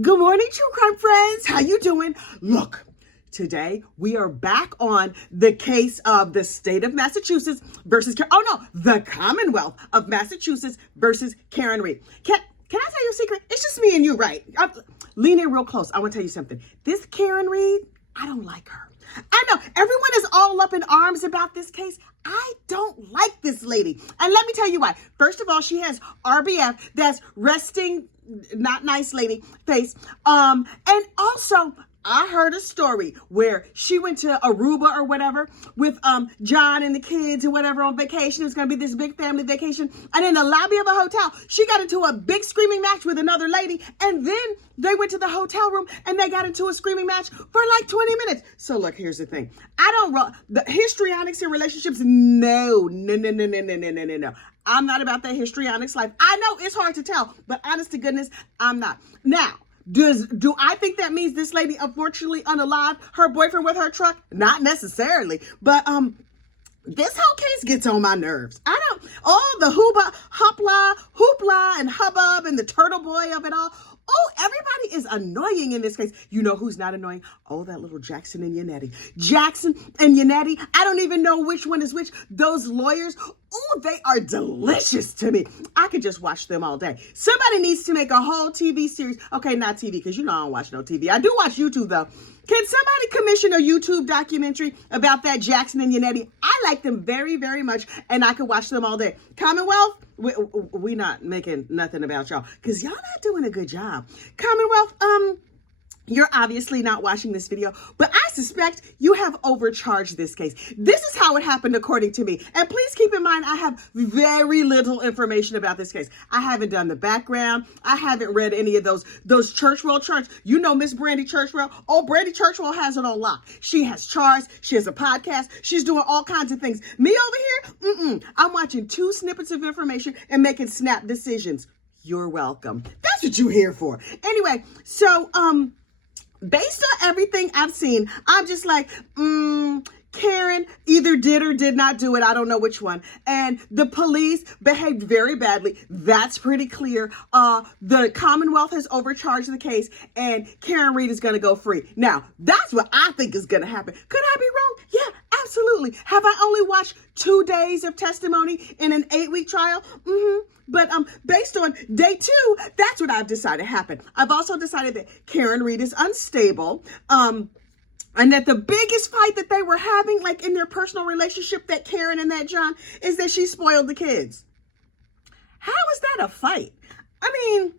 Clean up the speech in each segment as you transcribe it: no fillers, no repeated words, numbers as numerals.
Good morning, true crime friends. How you doing? Look, today we are back on the case of the state of Massachusetts versus, the Commonwealth of Massachusetts versus Karen Read. Can I tell you a secret? It's just me and you, right? Lean in real close. I want to tell you something. This Karen Read, I don't like her. I know everyone is all up in arms about this case. I don't like this lady. And let me tell you why. First of all, she has RBF, that's resting, not nice lady face. And also, I heard a story where she went to Aruba or whatever with John and the kids and whatever on vacation. It was going to be this big family vacation. And in the lobby of a hotel, she got into a big screaming match with another lady. And then they went to the hotel room and they got into a screaming match for like 20 minutes. So look, here's the thing. The histrionics in relationships, no. I'm not about that histrionics life. I know it's hard to tell, but honest to goodness, I'm not. Now, do I think that means this lady unfortunately unalived her boyfriend with her truck? Not necessarily, but this whole case gets on my nerves. The hoopla and hubbub and the turtle boy of it all. Oh, everybody is annoying in this case. You know who's not annoying? Oh, that little Jackson and Yannetti. Jackson and Yannetti. I don't even know which one is which. Those lawyers, oh, they are delicious to me. I could just watch them all day. Somebody needs to make a whole TV series. Okay, not TV, because you know I don't watch no TV. I do watch YouTube, though. Can somebody commission a YouTube documentary about that Jackson and Yannetti? I like them very, very much, and I could watch them all day. Commonwealth, we not making nothing about y'all, because y'all not doing a good job. Commonwealth, you're obviously not watching this video, but I suspect you have overcharged this case. This is how it happened according to me. And please keep in mind, I have very little information about this case. I haven't done the background. I haven't read any of those Churchwell charts. You know Miss Brandy Churchwell. Oh, Brandy Churchwell has it on lock. She has charts. She has a podcast. She's doing all kinds of things. Me over here, I'm watching 2 snippets of information and making snap decisions. You're welcome. That's what you're here for. Anyway, so, based on everything I've seen, I'm just like, Karen either did or did not do it. I don't know which one. And the police behaved very badly. That's pretty clear. The Commonwealth has overcharged the case and Karen Read is going to go free. Now, that's what I think is going to happen. Could I be wrong? Yeah, absolutely. Have I only watched 2 days of testimony in an 8-week trial? But based on day 2, that's what I've decided happened. I've also decided that Karen Read is unstable. And that the biggest fight that they were having, like in their personal relationship, that Karen and that John, is that she spoiled the kids. How is that a fight? I mean,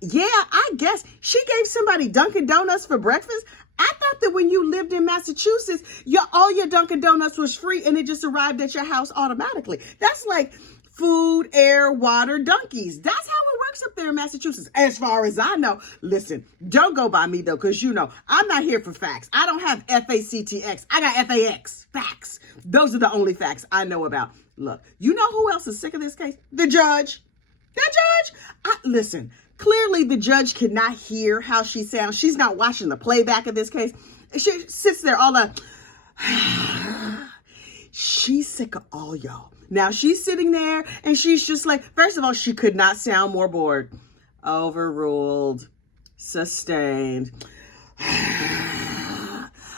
yeah, I guess she gave somebody Dunkin' Donuts for breakfast. I thought that when you lived in Massachusetts, all your Dunkin' Donuts was free and it just arrived at your house automatically. That's like food, air, water, donkeys. That's how it works up there in Massachusetts, as far as I know. Listen, don't go by me, though, because you know, I'm not here for facts. I don't have FACTX. I got FAX, facts. Those are the only facts I know about. Look, you know who else is sick of this case? The judge. The judge? Listen, clearly the judge cannot hear how she sounds. She's not watching the playback of this case. She sits there all the... She's sick of all y'all. Now she's sitting there and she's just like, first of all, she could not sound more bored. Overruled. Sustained.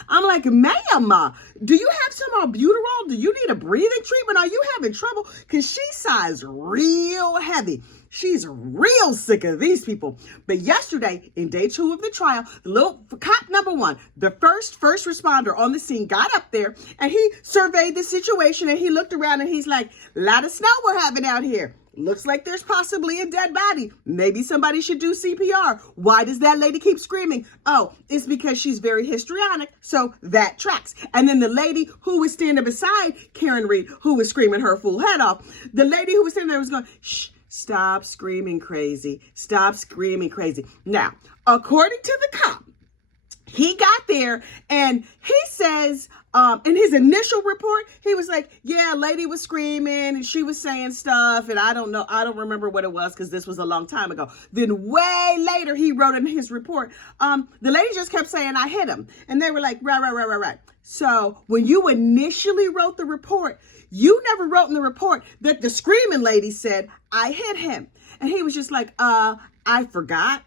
I'm like, ma'am, do you have some albuterol? Do you need a breathing treatment? Are you having trouble? Because she sighs real heavy. She's real sick of these people. But yesterday, in day 2 of the trial, little cop number 1, the first responder on the scene, got up there and he surveyed the situation and he looked around and he's like, a lot of snow we're having out here. Looks like there's possibly a dead body. Maybe somebody should do CPR. Why does that lady keep screaming? Oh, it's because she's very histrionic, so that tracks. And then the lady who was standing beside Karen Read, who was screaming her full head off, the lady who was standing there was going, shh, stop screaming crazy. Stop screaming crazy. Now, according to the cop, he got there and he says, in his initial report, he was like, yeah, lady was screaming and she was saying stuff. And I don't remember what it was because this was a long time ago. Then way later, he wrote in his report, the lady just kept saying, I hit him. And they were like, right. So when you initially wrote the report, you never wrote in the report that the screaming lady said, I hit him. And he was just like, I forgot.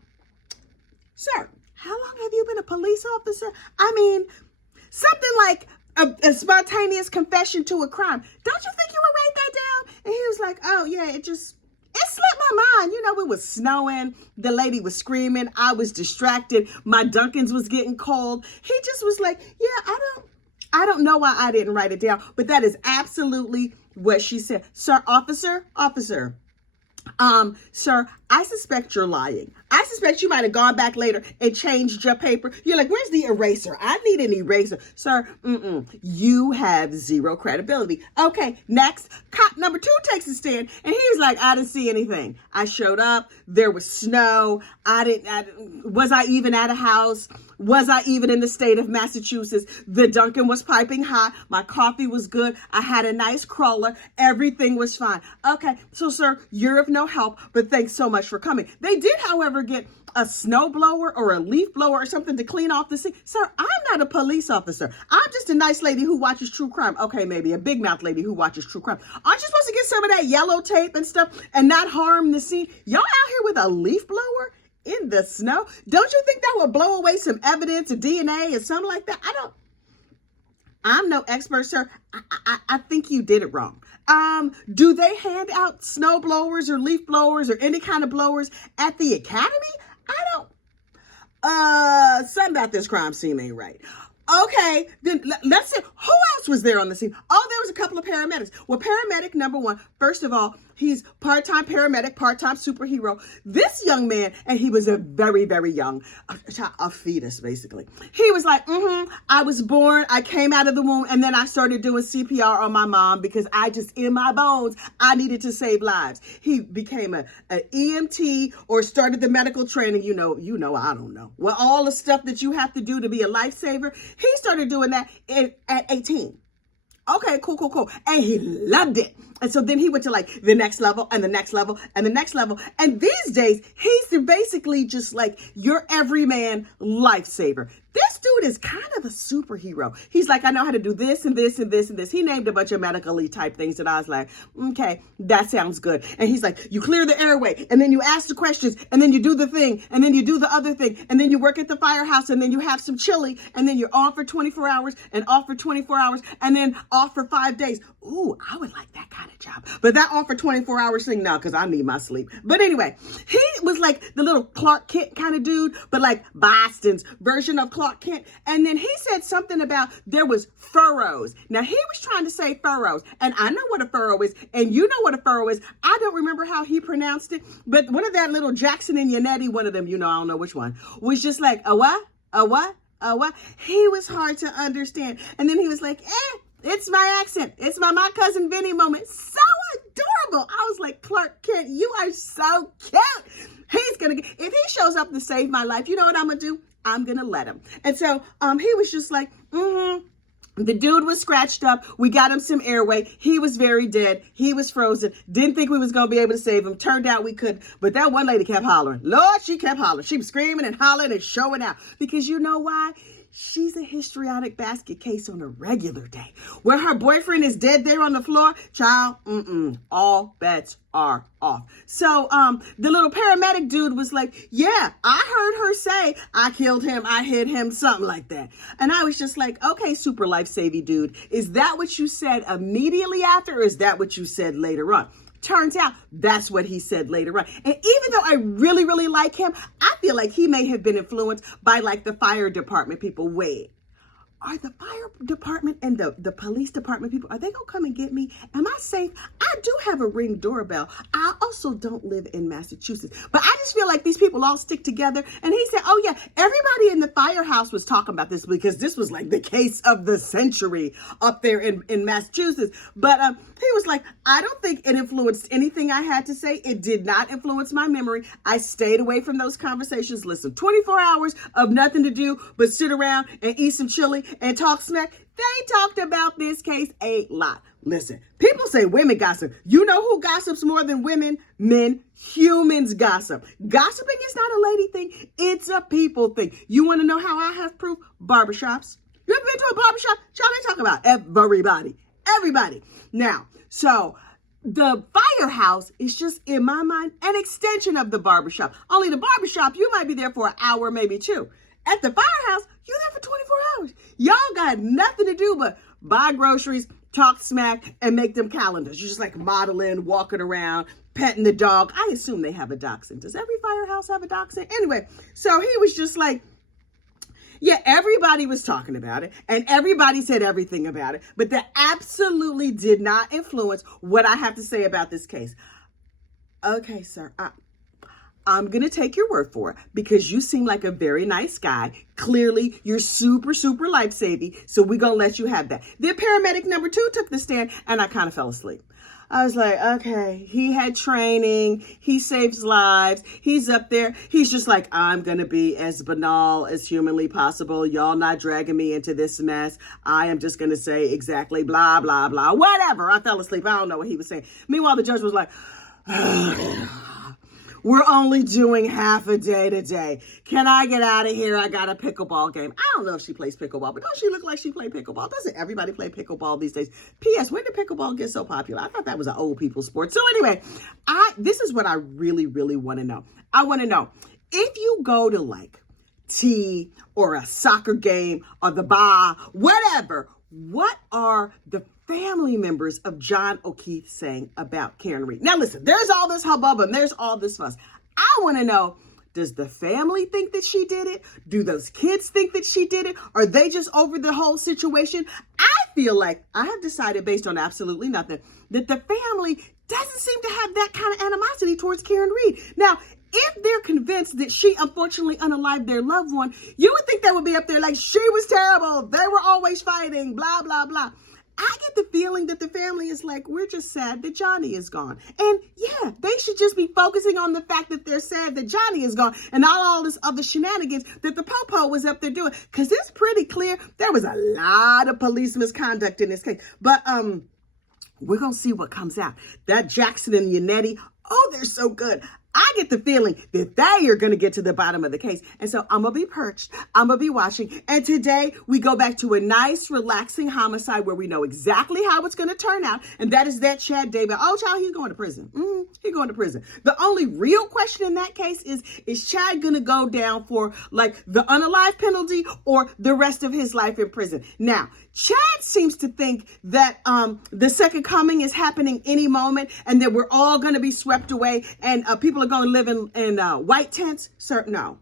Sir, how long have you been a police officer? I mean, something like a spontaneous confession to a crime. Don't you think you would write that down? And he was like, oh yeah, it slipped my mind. You know, it was snowing. The lady was screaming. I was distracted. My Dunkins was getting cold. He just was like, yeah, I don't know why I didn't write it down, but that is absolutely what she said. Sir, officer, sir, I suspect you're lying. I suspect you might have gone back later and changed your paper. You're like, where's the eraser? I need an eraser. Sir, you have zero credibility. Okay, next. Cop number 2 takes a stand, and he was like, I didn't see anything. I showed up. There was snow. Was I even at a house? Was I even in the state of Massachusetts? The Dunkin' was piping hot. My coffee was good. I had a nice crawler. Everything was fine. Okay, so sir, you're of no help, but thanks so much for coming. They did, however, get a snow blower or a leaf blower or something to clean off the scene. Sir, I'm not a police officer. I'm just a nice lady who watches true crime. Okay, maybe a big mouth lady who watches true crime. Aren't you supposed to get some of that yellow tape and stuff and not harm the scene? Y'all out here with a leaf blower in the snow? Don't you think that would blow away some evidence or DNA or something like that? I'm no expert, sir. I think you did it wrong. Do they hand out snow blowers or leaf blowers or any kind of blowers at the academy? Something about this crime scene ain't right. Okay, then let's see. Who else was there on the scene? Oh, there was a couple of paramedics. Well, paramedic number 1, first of all, he's part-time paramedic, part-time superhero. This young man, and he was a very, very young, a fetus, basically. He was like, I was born, I came out of the womb, and then I started doing CPR on my mom because I just, in my bones, I needed to save lives. He became an EMT or started the medical training. You know, I don't know. Well, all the stuff that you have to do to be a lifesaver, he started doing that at 18. Okay, cool. And he loved it. And so then he went to like the next level and the next level and the next level. And these days, he's basically just like your everyman lifesaver. This dude is kind of a superhero. He's like, I know how to do this and this and this and this. He named a bunch of medically type things that I was like, okay, that sounds good. And he's like, you clear the airway and then you ask the questions and then you do the thing and then you do the other thing and then you work at the firehouse and then you have some chili and then you're off for 24 hours and off for 24 hours and then off for 5 days. Ooh, I would like that kind of job. But that off for 24 hours thing, no, because I need my sleep. But anyway, he was like the little Clark Kent kind of dude, but like Boston's version of Clark Kent. And then he said something about there was furrows. Now he was trying to say furrows, and I know what a furrow is, and you know what a furrow is. I don't remember how he pronounced it, but one of that little Jackson and Yannetti, one of them, I don't know which one, was just like, a what? A what? A what? He was hard to understand. And then he was like, it's my accent. It's my cousin Vinny moment. So adorable. I was like, Clark Kent, you are so cute. He's going to, if he shows up to save my life, you know what I'm going to do? I'm going to let him. And so he was just like, The dude was scratched up. We got him some airway. He was very dead. He was frozen. Didn't think we was going to be able to save him. Turned out we could. But that one lady kept hollering. Lord, she kept hollering. She was screaming and hollering and showing out. Because you know why? She's a histrionic basket case on a regular day. Where her boyfriend is dead there on the floor, child, all bets are off. So the little paramedic dude was like, yeah, I heard her say, I killed him, I hit him, something like that. And I was just like, okay, super life-saving dude, is that what you said immediately after, or is that what you said later on? Turns out that's what he said later on. And even though I really, really like him, I feel like he may have been influenced by like the fire department people. Wait, are the fire department and the police department people, are they gonna come and get me? Am I safe? I do have a Ring doorbell. I also don't live in Massachusetts, but I just feel like these people all stick together. And he said, oh yeah, everybody in the firehouse was talking about this because this was like the case of the century up there in Massachusetts. But he was like, I don't think it influenced anything I had to say. It did not influence my memory. I stayed away from those conversations. Listen, 24 hours of nothing to do but sit around and eat some chili and talk smack. They talked about this case a lot. Listen, people say women gossip. You know who gossips more than women? Men. Humans gossip. Gossiping is not a lady thing. It's a people thing. You want to know how I have proof? Barbershops. You ever been to a barbershop? Child, they talk about everybody. Everybody. Now, so The firehouse is just, in my mind, an extension of the barbershop. Only the barbershop, you might be there for an hour, maybe two. At the firehouse, you're there for 24 hours. Y'all got nothing to do but buy groceries, talk smack, and make them calendars. You're just like modeling, walking around, petting the dog. I assume they have a dachshund. Does every firehouse have a dachshund? Anyway, so he was just like, yeah, everybody was talking about it and everybody said everything about it, but that absolutely did not influence what I have to say about this case. Okay, sir, I'm going to take your word for it because you seem like a very nice guy. Clearly, you're super, super life-saving, so we're going to let you have that. The paramedic number 2 took the stand and I kind of fell asleep. I was like, okay, he had training. He saves lives. He's up there. He's just like, I'm going to be as banal as humanly possible. Y'all not dragging me into this mess. I am just going to say exactly blah, blah, blah, whatever. I fell asleep. I don't know what he was saying. Meanwhile, the judge was like, we're only doing half a day today. Can I get out of here? I got a pickleball game. I don't know if she plays pickleball, but don't she look like she played pickleball? Doesn't everybody play pickleball these days? P.S. When did pickleball get so popular? I thought that was an old people sport. So anyway, this is what I really, really want to know. I want to know, if you go to like tea or a soccer game or the bar, whatever, what are the family members of John O'Keefe saying about Karen Reed? Now listen, there's all this hubbub and there's all this fuss. I want to know, does the family think that she did it? Do those kids think that she did it? Are they just over the whole situation? I feel like I have decided, based on absolutely nothing, that the family doesn't seem to have that kind of animosity towards Karen Reed. Now, if they're convinced that she unfortunately unalived their loved one, you would think they would be up there like, she was terrible. They were always fighting, blah, blah, blah. I get the feeling that the family is like, we're just sad that Johnny is gone. And yeah, they should just be focusing on the fact that they're sad that Johnny is gone and not all this other shenanigans that the popo was up there doing. Because it's pretty clear there was a lot of police misconduct in this case. But we're going to see what comes out. That Jackson and Yannetti, oh, they're so good. I get the feeling that they are going to get to the bottom of the case. And so I'm going to be perched. I'm going to be watching. And today we go back to a nice, relaxing homicide where we know exactly how it's going to turn out. And that is that Chad Daybell. Oh, child, he's going to prison. He's going to prison. The only real question in that case is Chad going to go down for like the unalive penalty or the rest of his life in prison? Now, Chad seems to think that the second coming is happening any moment and that we're all going to be swept away and people are going to live in white tents. Sir, no.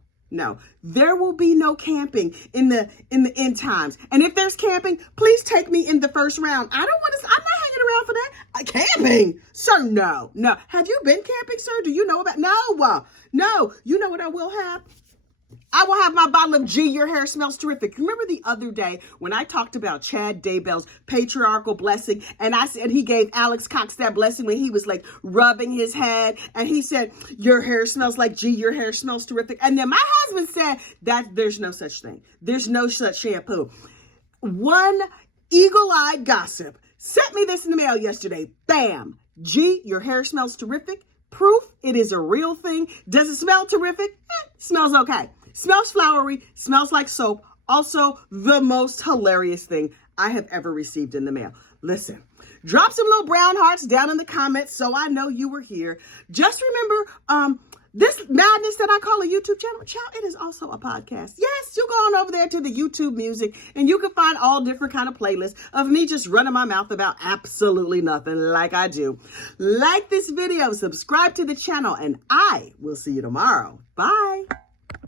There will be no camping in the end times. And if there's camping, please take me in the first round. I'm not hanging around for that. Camping? Sir, no. Have you been camping, sir? Do you know about? No. You know what I will have? I will have my bottle of G, Your Hair Smells Terrific. Remember the other day when I talked about Chad Daybell's patriarchal blessing, and I said he gave Alex Cox that blessing when he was like rubbing his head, and he said, your hair smells like G, Your Hair Smells Terrific. And then my husband said that there's no such thing. There's no such shampoo. One eagle-eyed gossip sent me this in the mail yesterday. Bam. G, Your Hair Smells Terrific. Proof it is a real thing. Does it smell terrific? Smells okay. Smells flowery, smells like soap. Also, the most hilarious thing I have ever received in the mail. Listen, drop some little brown hearts down in the comments so I know you were here. Just remember, this madness that I call a YouTube channel, child, it is also a podcast. Yes, you go on over there to the YouTube music and you can find all different kind of playlists of me just running my mouth about absolutely nothing like I do. Like this video, subscribe to the channel, and I will see you tomorrow. Bye.